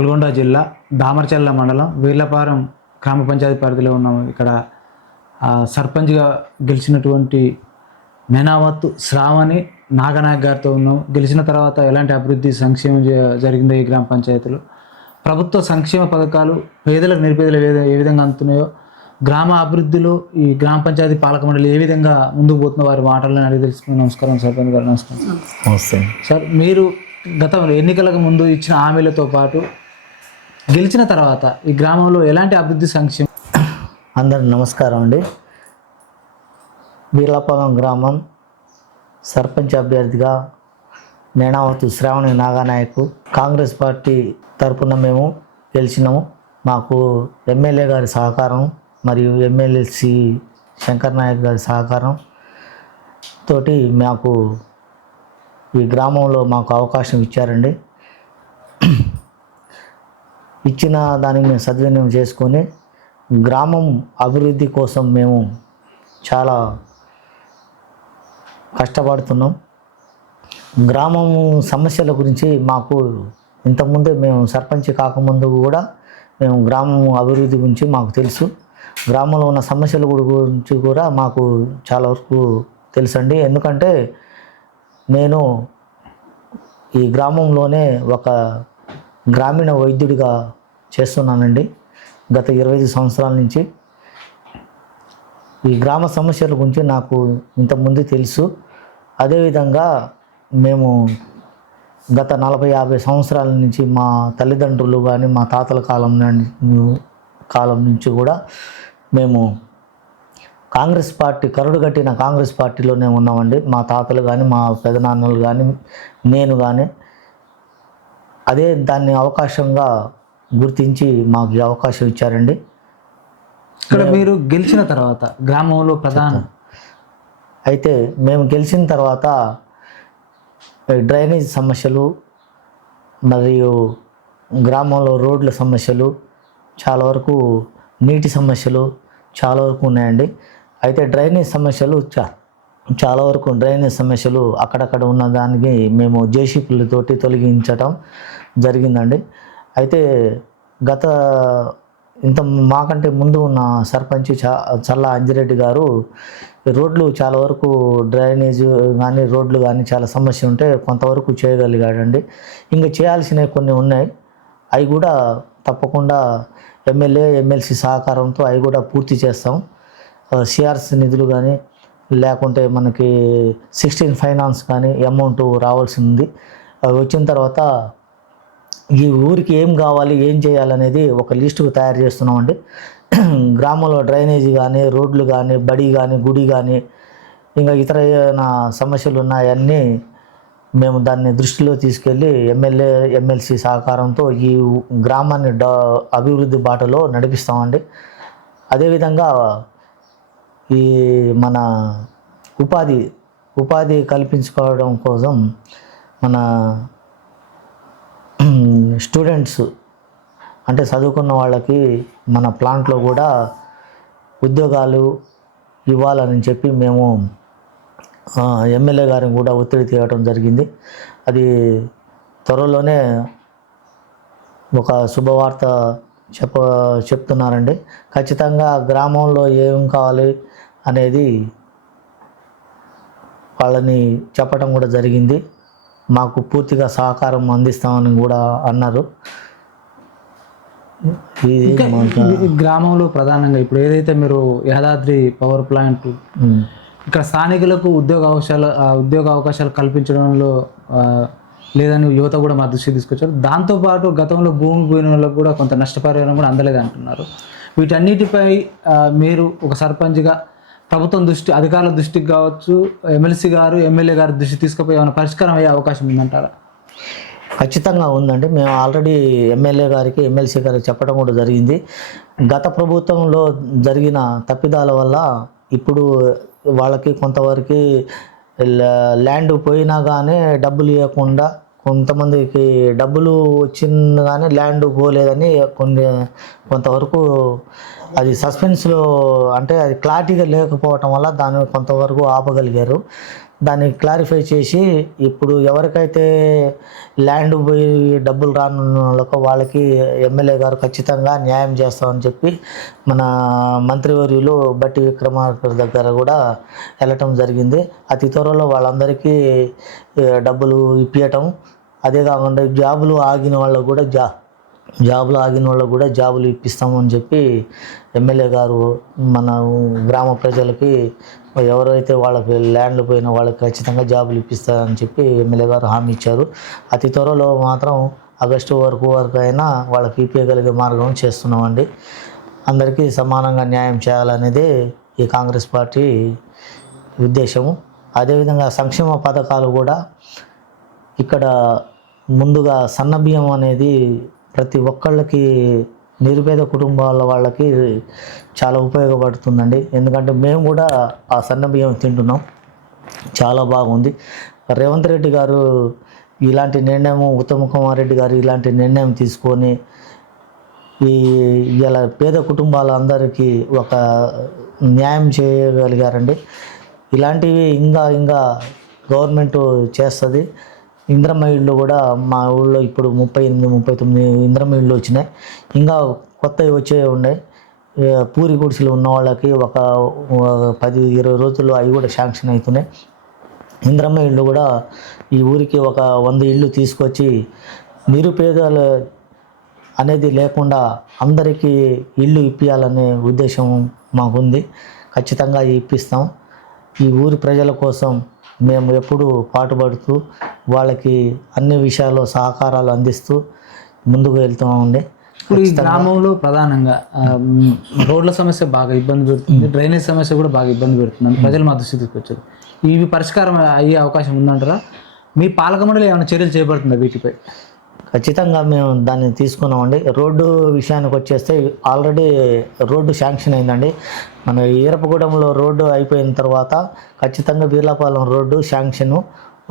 నల్గొండ జిల్లా దామరచర్ల మండలం వీర్లపాలెం గ్రామ పంచాయతీ పరిధిలో ఉన్నాము. ఇక్కడ సర్పంచ్గా గెలిచినటువంటి మేనావత్ శ్రావణి నాగనాయక్ గారితో ఉన్నాం. గెలిచిన తర్వాత ఎలాంటి అభివృద్ధి సంక్షేమం జరిగిందో ఈ గ్రామ పంచాయతీలో, ప్రభుత్వ సంక్షేమ పథకాలు పేదలకు నిరుపేదలు ఏ విధంగా అందుతున్నాయో, గ్రామ అభివృద్ధిలో ఈ గ్రామ పంచాయతీ పాలక మండలి ఏ విధంగా ముందుకు పోతున్న వారి మాటలను అడిగి తెలుసుకుని. నమస్కారం సర్పంచ్ గారు. నమస్తే సార్, మీరు గతంలో ఎన్నికలకు ముందు ఇచ్చిన హామీలతో పాటు గెలిచిన తర్వాత ఈ గ్రామంలో ఎలాంటి అభివృద్ధి సంక్షేమం? అందరికి నమస్కారం అండి. వీర్లపాలెం గ్రామం సర్పంచ్ అభ్యర్థిగా మేనావత్ శ్రావణి నాగనాయక్ కాంగ్రెస్ పార్టీ తరపున మేము గెలిచినాము. మాకు ఎమ్మెల్యే గారి సహకారం మరియు ఎమ్మెల్సీ శంకర్ నాయక్ గారి సహకారం తోటి మాకు ఈ గ్రామంలో మాకు అవకాశం ఇచ్చారండి. ఇచ్చిన దానికి మేము సద్వినియోగం చేసుకొని గ్రామం అభివృద్ధి కోసం మేము చాలా కష్టపడుతున్నాం. గ్రామం సమస్యల గురించి మాకు ఇంతకుముందే మేము సర్పంచ్ కాకముందు కూడా మేము గ్రామం అభివృద్ధి గురించి మాకు తెలుసు. గ్రామంలో ఉన్న సమస్యల గురించి కూడా మాకు చాలా వరకు తెలుసండి. ఎందుకంటే నేను ఈ గ్రామంలోనే ఒక గ్రామీణ వైద్యుడిగా చేస్తున్నానండి గత 25 సంవత్సరాల నుంచి. ఈ గ్రామ సమస్యల గురించి నాకు ఇంతకుముందు తెలుసు. అదేవిధంగా మేము గత 40-50 సంవత్సరాల నుంచి మా తల్లిదండ్రులు కానీ మా తాతల కాలం నుంచి కూడా మేము కాంగ్రెస్ పార్టీ కరుడుగట్టిన కాంగ్రెస్ పార్టీలోనే ఉన్నామండి. మా తాతలు కానీ మా పెదనాన్నలు కానీ నేను కానీ అదే దాన్ని అవకాశంగా గుర్తించి మాకు ఈ అవకాశం ఇచ్చారండి. ఇక్కడ మీరు గెలిచిన తర్వాత గ్రామంలో ప్రధాన అయితే మేము గెలిచిన తర్వాత డ్రైనేజ్ సమస్యలు మరియు గ్రామంలో రోడ్ల సమస్యలు, చాలా వరకు నీటి సమస్యలు చాలా వరకు ఉన్నాయండి. అయితే డ్రైనేజ్ సమస్యలు చాలా వరకు డ్రైనేజ్ సమస్యలు అక్కడక్కడ ఉన్న దానికి మేము జేసీబీలతోటి తొలగించటం జరిగిందండి. అయితే గత మాకంటే ముందు ఉన్న సర్పంచ్ చల్లా అంజిరెడ్డి గారు రోడ్లు చాలా వరకు డ్రైనేజ్ కానీ రోడ్లు కానీ చాలా సమస్య ఉంటే కొంతవరకు చేయగలిగాడండి. ఇంకా చేయాల్సినవి కొన్ని ఉన్నాయి. అవి కూడా తప్పకుండా ఎమ్మెల్యే ఎమ్మెల్సీ సహకారంతో అవి కూడా పూర్తి చేస్తాం. సిఆర్సి నిధులు కానీ లేకుంటే మనకి 16 ఫైనాన్స్ కానీ అమౌంట్ రావాల్సి ఉంది. అవి వచ్చిన తర్వాత ఈ ఊరికి ఏం కావాలి ఏం చేయాలనేది ఒక లిస్టు తయారు చేస్తున్నామండి. గ్రామంలో డ్రైనేజీ కానీ రోడ్లు కానీ బడి కానీ గుడి కానీ ఇంకా ఇతర ఏమైనా సమస్యలు ఉన్నాయన్నీ మేము దాన్ని దృష్టిలో తీసుకెళ్ళి ఎమ్మెల్యే ఎమ్మెల్సీ సహకారంతో ఈ గ్రామాన్ని అభివృద్ధి బాటలో నడిపిస్తామండి. అదేవిధంగా ఈ మన ఉపాధి కల్పించుకోవడం కోసం మన స్టూడెంట్స్ అంటే చదువుకున్న వాళ్ళకి మన ప్లాంట్లో కూడా ఉద్యోగాలు ఇవ్వాలని చెప్పి మేము ఎమ్మెల్యే గారిని కూడా ఒత్తిడి తేవడం జరిగింది. అది త్వరలోనే ఒక శుభవార్త చెప్తున్నారండి. ఖచ్చితంగా గ్రామంలో ఏం కావాలి అనేది వాళ్ళని చెప్పడం కూడా జరిగింది. మాకు పూర్తిగా సహకారం అందిస్తామని కూడా అన్నారు. గ్రామంలో ప్రధానంగా ఇప్పుడు ఏదైతే మీరు యాదాద్రి పవర్ ప్లాంట్ ఇక్కడ స్థానికులకు ఉద్యోగ అవకాశాలు కల్పించడంలో లేదని యువత కూడా మా దృష్టికి తీసుకొచ్చారు. దాంతోపాటు గతంలో భూమి పోయిన వాళ్ళకు కూడా కొంత నష్టపరిహారం కూడా అందలేదు అంటున్నారు. వీటన్నిటిపై మీరు ఒక సర్పంచ్గా ప్రభుత్వం అధికారుల దృష్టికి కావచ్చు, ఎమ్మెల్సీ గారు ఎమ్మెల్యే గారి దృష్టి తీసుకుపోయి ఏమైనా పరిష్కారం అయ్యే అవకాశం ఉందంటారా? ఖచ్చితంగా ఉందండి. మేము ఆల్రెడీ ఎమ్మెల్యే గారికి ఎమ్మెల్సీ గారికి చెప్పడం కూడా జరిగింది. గత ప్రభుత్వంలో జరిగిన తప్పిదాల వల్ల ఇప్పుడు వాళ్ళకి కొంతవరకు ల్యాండ్ పోయినా కానీ డబ్బులు ఇవ్వకుండా, కొంతమందికి డబ్బులు వచ్చింది కానీ ల్యాండ్ పోలేదని కొంతవరకు అది సస్పెన్స్లో అంటే అది క్లారిటీగా లేకపోవటం వల్ల దాన్ని కొంతవరకు ఆపగలిగారు. దాన్ని క్లారిఫై చేసి ఇప్పుడు ఎవరికైతే ల్యాండ్ పోయి డబ్బులు రానున్న వాళ్ళకి ఎమ్మెల్యే గారు ఖచ్చితంగా న్యాయం చేస్తామని చెప్పి మన మంత్రివర్యులు బట్టి విక్రమార్క దగ్గర కూడా వెళ్ళటం జరిగింది. అతి త్వరలో వాళ్ళందరికీ డబ్బులు ఇప్పించటం, అదే కాకుండా జాబులు ఆగిన వాళ్ళకు కూడా జాబులు ఇప్పిస్తామని చెప్పి ఎమ్మెల్యే గారు మన గ్రామ ప్రజలకి ఎవరైతే వాళ్ళకి ల్యాండ్లు పోయిన వాళ్ళకి ఖచ్చితంగా జాబులు ఇప్పిస్తారని చెప్పి ఎమ్మెల్యే గారు హామీ ఇచ్చారు. అతి త్వరలో మాత్రం ఆగస్టు వరకు అయినా వాళ్ళకి ఇప్పించగలిగే మార్గం చేస్తున్నామండి. అందరికీ సమానంగా న్యాయం చేయాలనేది ఈ కాంగ్రెస్ పార్టీ ఉద్దేశము. అదేవిధంగా సంక్షేమ పథకాలు కూడా ఇక్కడ ముందుగా సన్నబియ్యం అనేది ప్రతి ఒక్కళ్ళకి నిరుపేద కుటుంబాల వాళ్ళకి చాలా ఉపయోగపడుతుందండి. ఎందుకంటే మేము కూడా ఆ సన్నబియ్యం తింటున్నాం, చాలా బాగుంది. రేవంత్ రెడ్డి గారు ఇలాంటి నిర్ణయం, ఉత్తమ్ కుమార్ రెడ్డి గారు ఇలాంటి నిర్ణయం తీసుకొని ఇలా పేద కుటుంబాలందరికీ ఒక న్యాయం చేయగలిగారండి. ఇలాంటివి ఇంకా గవర్నమెంట్ చేస్తుంది. ఇంద్రమ్మ ఇళ్ళు కూడా మా ఊళ్ళో ఇప్పుడు 38-39 ఇంద్రమ్మ ఇళ్ళు వచ్చినాయి. ఇంకా కొత్తవి వచ్చే ఉన్నాయి. పూరి గుడిసెలు ఉన్న వాళ్ళకి ఒక 10-20 రోజుల్లో అవి కూడా శాంక్షన్ అవుతున్నాయి. ఇంద్రమ్మ ఇళ్ళు కూడా ఈ ఊరికి ఒక 100 ఇళ్ళు తీసుకొచ్చి నిరుపేదలు అనేది లేకుండా అందరికీ ఇల్లు ఇప్పించాలనే ఉద్దేశం మాకుంది. ఖచ్చితంగా ఇప్పిస్తాం. ఈ ఊరి ప్రజల కోసం మేము ఎప్పుడూ పాటుపడుతూ వాళ్ళకి అన్ని విషయాల్లో సహకారాలు అందిస్తూ ముందుకు వెళ్తామండి. ఇప్పుడు ఈ గ్రామంలో ప్రధానంగా రోడ్ల సమస్య బాగా ఇబ్బంది పెడుతుంది, డ్రైనేజ్ సమస్య కూడా బాగా ఇబ్బంది పెడుతుంది. ప్రజలు మా దృష్టికి తీసుకొచ్చారు. ఇవి పరిష్కారం అయ్యే అవకాశం ఉందంటారా? మీ పాలక మండలి ఏమైనా చర్యలు చేపడుతుందా వీటిపై? ఖచ్చితంగా మేము దాన్ని తీసుకున్నామండి. రోడ్డు విషయానికి వచ్చేస్తే ఆల్రెడీ రోడ్డు శాంక్షన్ అయిందండి. మన ఈరపగూడెంలో రోడ్డు అయిపోయిన తర్వాత ఖచ్చితంగా వీర్లాపాలెం రోడ్డు శాంక్షను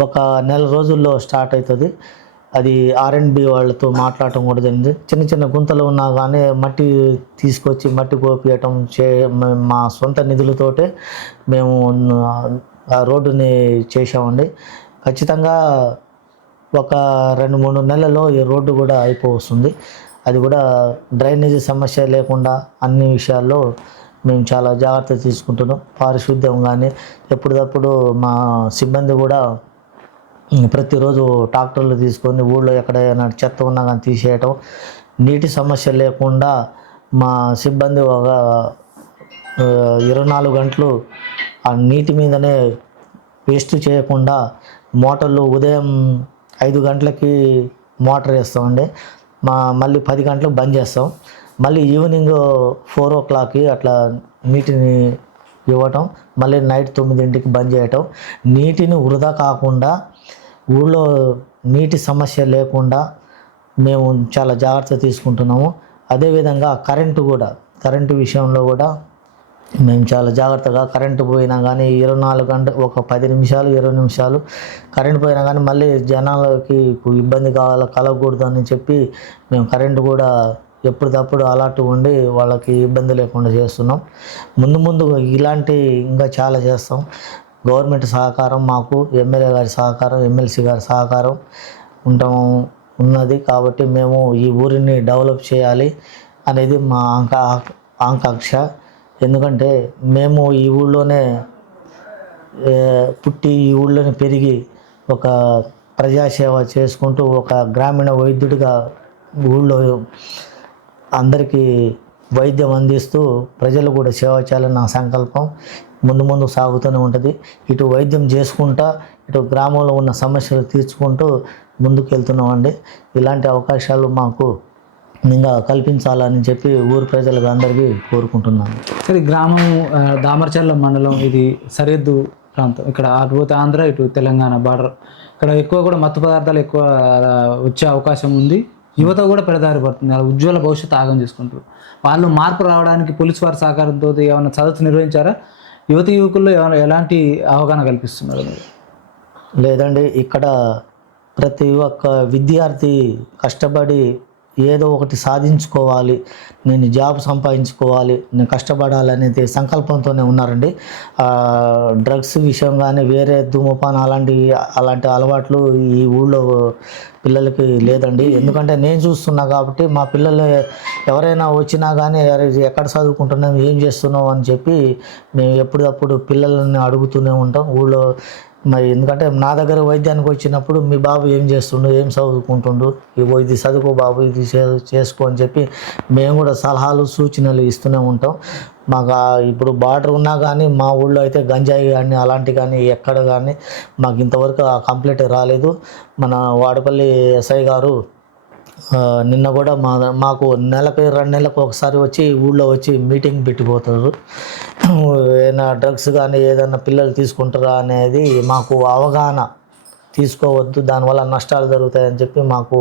ఒక నెల రోజుల్లో స్టార్ట్ అవుతుంది. అది R&B వాళ్ళతో మాట్లాడటం కూడా జరిగింది. చిన్న చిన్న గుంతలు ఉన్నా కానీ మట్టి తీసుకొచ్చి మట్టి పోపియటం మా సొంత నిధులతోటే మేము ఆ రోడ్డుని చేసామండి. ఖచ్చితంగా ఒక 2-3 నెలల్లో ఈ రోడ్డు కూడా అయిపోతుంది. అది కూడా డ్రైనేజీ సమస్య లేకుండా అన్ని విషయాల్లో మేము చాలా జాగ్రత్త తీసుకుంటున్నాం. పారిశుద్ధ్యం కానీ ఎప్పటికప్పుడు మా సిబ్బంది కూడా ప్రతిరోజు ట్రాక్టర్లు తీసుకొని ఊళ్ళో ఎక్కడైనా చెత్త ఉన్నా కానీ తీసేయటం, నీటి సమస్య లేకుండా మా సిబ్బంది ఒక 24 గంటలు ఆ నీటి మీదనే వేస్ట్ చేయకుండా మోటార్లు ఉదయం 5 గంటలకి మోటార్ వేస్తామండి. మళ్ళీ 10 గంటలకు బంద్ చేస్తాం. మళ్ళీ ఈవినింగ్ 4 o'clockకి అట్లా నీటిని ఇవ్వటం, మళ్ళీ నైట్ 9ంటికి బంద్ చేయటం. నీటిని వృధా కాకుండా ఊళ్ళో నీటి సమస్య లేకుండా మేము చాలా జాగ్రత్త తీసుకుంటున్నాము. అదేవిధంగా కరెంటు విషయంలో కూడా మేము చాలా జాగ్రత్తగా, కరెంటు పోయినా కానీ 24 గంటలు ఒక 10 నిమిషాలు 20 నిమిషాలు కరెంటు పోయినా కానీ మళ్ళీ జనాలకి ఇబ్బంది కలగకూడదు అని చెప్పి మేము కరెంటు కూడా ఎప్పటికప్పుడు అలర్ట్ ఉండి వాళ్ళకి ఇబ్బంది లేకుండా చేస్తున్నాం. ముందు ఇలాంటి ఇంకా చాలా చేస్తాం. గవర్నమెంట్ సహకారం మాకు, ఎమ్మెల్యే గారి సహకారం, ఎమ్మెల్సీ గారి సహకారం ఉన్నది. కాబట్టి మేము ఈ ఊరిని డెవలప్ చేయాలి అనేది మా ఆకాంక్ష. ఎందుకంటే మేము ఈ ఊళ్ళోనే పుట్టి ఈ ఊళ్ళోనే పెరిగి ఒక ప్రజాసేవ చేసుకుంటూ ఒక గ్రామీణ వైద్యుడిగా ఊళ్ళో అందరికీ వైద్యం అందిస్తూ ప్రజలు కూడా సేవ చేయాలని నా సంకల్పం ముందు సాగుతూనే ఉంటుంది. ఇటు వైద్యం చేసుకుంటా ఇటు గ్రామంలో ఉన్న సమస్యలు తీర్చుకుంటూ ముందుకు వెళ్తున్నామండి. ఇలాంటి అవకాశాలు మాకు ఇంకా కల్పించాలని చెప్పి ఊరు ప్రజలకు అందరికీ కోరుకుంటున్నాను. ఇక్కడ గ్రామం దామరచర్ల మండలం, ఇది సరిహద్దు ప్రాంతం. ఇక్కడ అటు ఆంధ్ర ఇటు తెలంగాణ బార్డర్. ఇక్కడ ఎక్కువ కూడా మత్తు పదార్థాలు ఎక్కువ వచ్చే అవకాశం ఉంది. యువత కూడా పెడదారి పడుతుంది. ఉజ్వల భవిష్యత్తు ఆగం చేసుకుంటారు. వాళ్ళు మార్పు రావడానికి పోలీసు వారి సహకారంతో ఏమైనా చదువు నిర్వహించారా? యువకుల్లో ఎలాంటి అవగాహన కల్పిస్తున్నారు? లేదండి, ఇక్కడ ప్రతి ఒక్క విద్యార్థి కష్టపడి ఏదో ఒకటి సాధించుకోవాలి, నేను జాబ్ సంపాదించుకోవాలి, నేను కష్టపడాలనేది సంకల్పంతోనే ఉన్నారండి. డ్రగ్స్ విషయం కానీ వేరే ధూమపాన అలాంటి అలవాట్లు ఈ ఊళ్ళో పిల్లలకి లేదండి. ఎందుకంటే నేను చూస్తున్నా కాబట్టి మా పిల్లలు ఎవరైనా వచ్చినా కానీ ఎక్కడ చదువుకుంటున్నాం, ఏం చేస్తున్నావు అని చెప్పి మేము ఎప్పుడప్పుడు పిల్లల్ని అడుగుతూనే ఉంటాం ఊళ్ళో. మరి ఎందుకంటే నా దగ్గర వైద్యానికి వచ్చినప్పుడు మీ బాబు ఏం చేస్తుండు, ఏం చదువుకుంటుండు, ఇది చదువుకో బాబు, ఇది చేసుకో అని చెప్పి మేము కూడా సలహాలు సూచనలు ఇస్తూనే ఉంటాం. మాకు ఇప్పుడు బార్డర్ ఉన్నా కానీ మా ఊళ్ళో అయితే గంజాయి కానీ అలాంటి కానీ ఎక్కడ కానీ మాకు ఇంతవరకు ఆ కంప్లైంట్ రాలేదు. మన వాడపల్లి ఎస్ఐ గారు నిన్న కూడా మాకు నెలకి 2 నెలలకు ఒకసారి వచ్చి ఊళ్ళో వచ్చి మీటింగ్ పెట్టిపోతారు. ఏదైనా డ్రగ్స్ కానీ ఏదైనా పిల్లలు తీసుకుంటారా అనేది మాకు అవగాహన, తీసుకోవద్దు దానివల్ల నష్టాలు జరుగుతాయని చెప్పి మాకు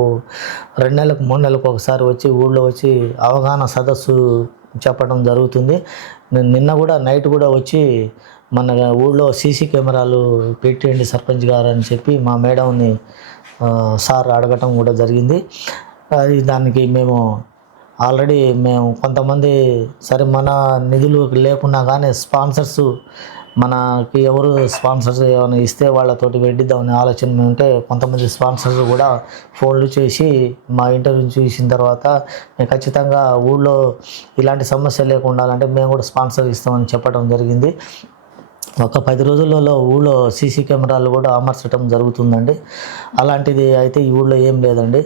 2 నెలలకు 3 నెలలకు ఒకసారి వచ్చి ఊళ్ళో వచ్చి అవగాహన సదస్సు చెప్పడం జరుగుతుంది. నిన్న కూడా నైట్ కూడా వచ్చి మన ఊళ్ళో సీసీ కెమెరాలు పెట్టండి సర్పంచ్ గారు అని చెప్పి మా మేడంని సార్ అడగటం కూడా జరిగింది. అది దానికి మేము ఆల్రెడీ కొంతమంది సరే మన నిధులు లేకున్నా కానీ స్పాన్సర్స్ మనకి ఎవరు స్పాన్సర్స్ ఏమైనా ఇస్తే వాళ్ళతోటి పెట్టిద్దామనే ఆలోచన మేము ఉంటే కొంతమంది స్పాన్సర్స్ కూడా ఫోన్లు చేసి మా ఇంటర్వ్యూ చూసిన తర్వాత మేము ఖచ్చితంగా ఊళ్ళో ఇలాంటి సమస్య లేకుండా ఉండాలంటే మేము కూడా స్పాన్సర్ ఇస్తామని చెప్పడం జరిగింది. ఒక 10 రోజులలో ఊళ్ళో సీసీ కెమెరాలు కూడా అమర్చడం జరుగుతుందండి. అలాంటిది అయితే ఈ ఊళ్ళో ఏం లేదండి.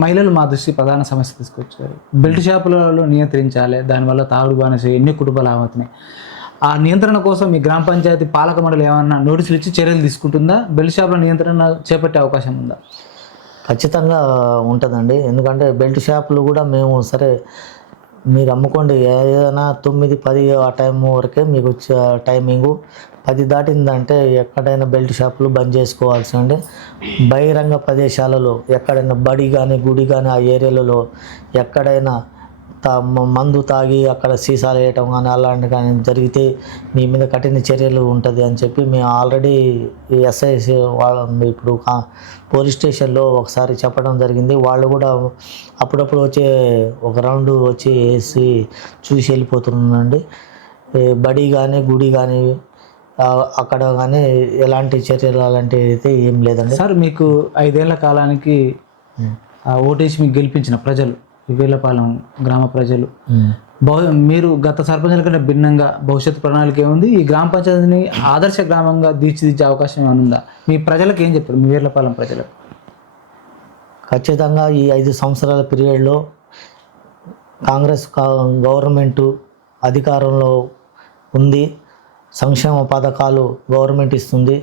మహిళలు మా దృష్టి ప్రధాన సమస్య తీసుకొచ్చారు. బెల్ట్ షాపులలో నియంత్రించాలి, దానివల్ల తాగుడు బానిస ఎన్ని కుటుంబాలు అవుతున్నాయి. ఆ నియంత్రణ కోసం మీ గ్రామ పంచాయతీ పాలక మండలి ఏమన్నా నోటీసులు ఇచ్చి చర్యలు తీసుకుంటుందా? బెల్ట్ షాపుల నియంత్రణ చేపట్టే అవకాశం ఉందా? ఖచ్చితంగా ఉంటుందండి. ఎందుకంటే బెల్ట్ షాపులు కూడా మేము సరే మీరు అమ్ముకోండి, ఏదైనా 9, 10 ఆ టైం వరకే మీకు టైమింగు. 10 దాటిందంటే ఎక్కడైనా బెల్ట్ షాపులు బంద్ చేసుకోవాల్సిందే. బహిరంగ ప్రదేశాలలో ఎక్కడైనా బడి కానీ గుడి కానీ ఆ ఏరియాలలో ఎక్కడైనా మందు తాగి అక్కడ సీసాలు వేయటం కానీ అలాంటి కానీ జరిగితే మీ మీద కఠిన చర్యలు ఉంటుంది అని చెప్పి మేము ఆల్రెడీ ఎస్ఐ ఇప్పుడు పోలీస్ స్టేషన్లో ఒకసారి చెప్పడం జరిగింది. వాళ్ళు కూడా అప్పుడప్పుడు ఒక రౌండ్ వచ్చి వేసి చూసి వెళ్ళిపోతున్నాండి. బడి కానీ గుడి కానీ అక్కడ కానీ ఎలాంటి చర్యలు అలాంటివి అయితే ఏం లేదండి. సార్ మీకు 5 ఏళ్ల కాలానికి ఓటేసి మీకు గెలిపించిన ప్రజలు, వేలపాలెం గ్రామ ప్రజలు, మీరు గత సర్పంచుల కంటే భిన్నంగా భవిష్యత్తు ప్రణాళిక ఏముంది? ఈ గ్రామ పంచాయతీని ఆదర్శ గ్రామంగా తీర్చిదిద్దే అవకాశం ఏమైనా ఉందా? మీ ప్రజలకు ఏం చెప్తారు, మీ వేలపాలెం ప్రజలకు? ఖచ్చితంగా ఈ 5 సంవత్సరాల పీరియడ్లో కాంగ్రెస్ గవర్నమెంటు అధికారంలో ఉంది. సంక్షేమ పథకాలు గవర్నమెంట్ ఇస్తుంది.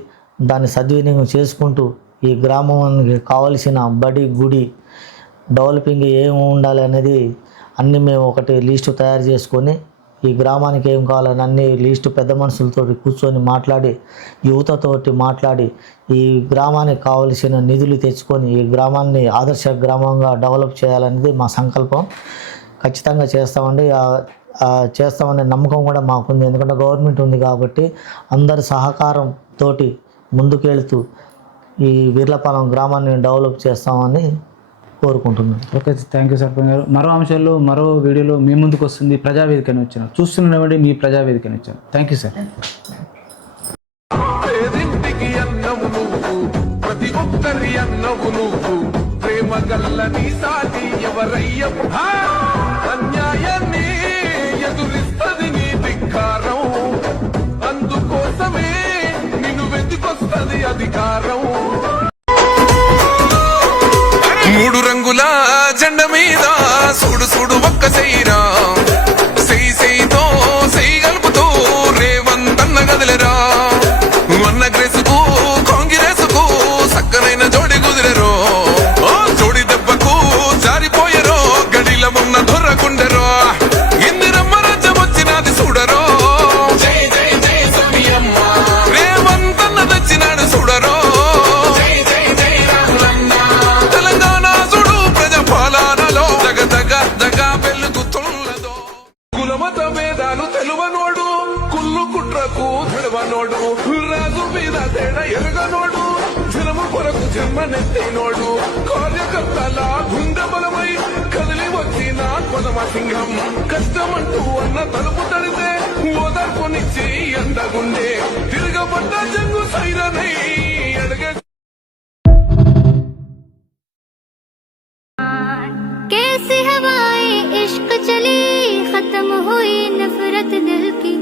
దాన్ని సద్వినియోగం చేసుకుంటూ ఈ గ్రామానికి కావలసిన బడి గుడి డెవలపింగ్ ఏమి ఉండాలి అనేది అన్నీ మేము ఒకటి లిస్టు తయారు చేసుకొని ఈ గ్రామానికి ఏం కావాలని అన్ని లిస్టు పెద్ద మనుషులతో కూర్చొని మాట్లాడి యువతతోటి మాట్లాడి ఈ గ్రామానికి కావలసిన నిధులు తెచ్చుకొని ఈ గ్రామాన్ని ఆదర్శ గ్రామంగా డెవలప్ చేయాలనేది మా సంకల్పం. ఖచ్చితంగా చేస్తామనే నమ్మకం కూడా మాకుంది. ఎందుకంటే గవర్నమెంట్ ఉంది కాబట్టి అందరి సహకారంతో ముందుకెళ్తూ ఈ వీర్లపాలెం గ్రామాన్ని డెవలప్ చేస్తామని కోరుకుంటున్నాను. ఓకే, థ్యాంక్ యూ సర్పంచ్ గారు. మరో అంశాల్లో మరో వీడియోలో మీ ముందుకు వస్తుంది ప్రజావేదికని వచ్చాను. చూస్తున్నటువంటి మీ ప్రజావేదికని వచ్చాను. Thank you sir. ప్రతి ఒక్కరి అన్నవు నువ్వు, ప్రేమ గల్లని సాటి ఎవరయ్య, అన్యాయాన్ని ఎదురిస్తది నీ ధిక్కారం, అందుకోసమే నిన్ను వెతికొస్తది అధికారం. 3 రంగుల జెండ మీద చూడు చూడు ఒక్క చెయ్యిరా, సెయ్యితో సెయ్యి కలుపుతూ రేవంతన్న గదిలేరా, అన్న గ్రేసుకు కాంగ్రెసుకు సక్కనైన జోడి కుదిరెరో, జోడి దెబ్బకు జారిపోయరో, గడిల ఉన్న దొర్రకుండెరో, ఇందిరమ్మ రాజ్యం వచ్చినది చూడరో, జై జై జై సోనియమ్మ, రేవంతన్న తెచ్చినాడు చూడరో, జై జై జై రాములన్న, తెలంగాణ చూడు ప్రజా పాలనలో జగ జగ జగ వెలుగుతున్నదో. అంటూ అన్న తలుపు తడితే ఓదార్పునిచ్చి అందగుండే తిరగబడ్డ జంగు సైరనై అడగ कैसी हवाएं इश्क चली खत्म हुई नफरत दिल की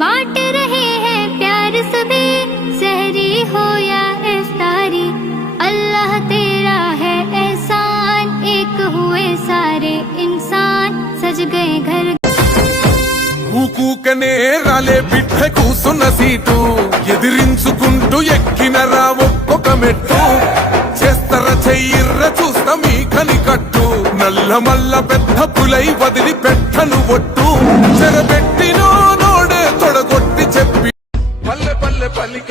बांट रहे हैं प्यार सभी सहरी हो या इफ्तारी अल्लाह तेरा है एहसान एक हुए सारे इंसान सज गए घर ఊకూకనే రాలే బిడ్డ కూసున్న సీటు ఎదిరించుకుంటూ ఎక్కినరా ఒక్కొక్క మెట్టు చేస్తర చెయ్యిర్ర చూస్తా మీ కనికట్టు నల్ల మల్ల పెద్ద పులై వదిలి పెట్టను ఒట్టు చెరబెట్టినో నోడే తొడగొట్టి చెప్పి పల్లె పల్లె పల్లిక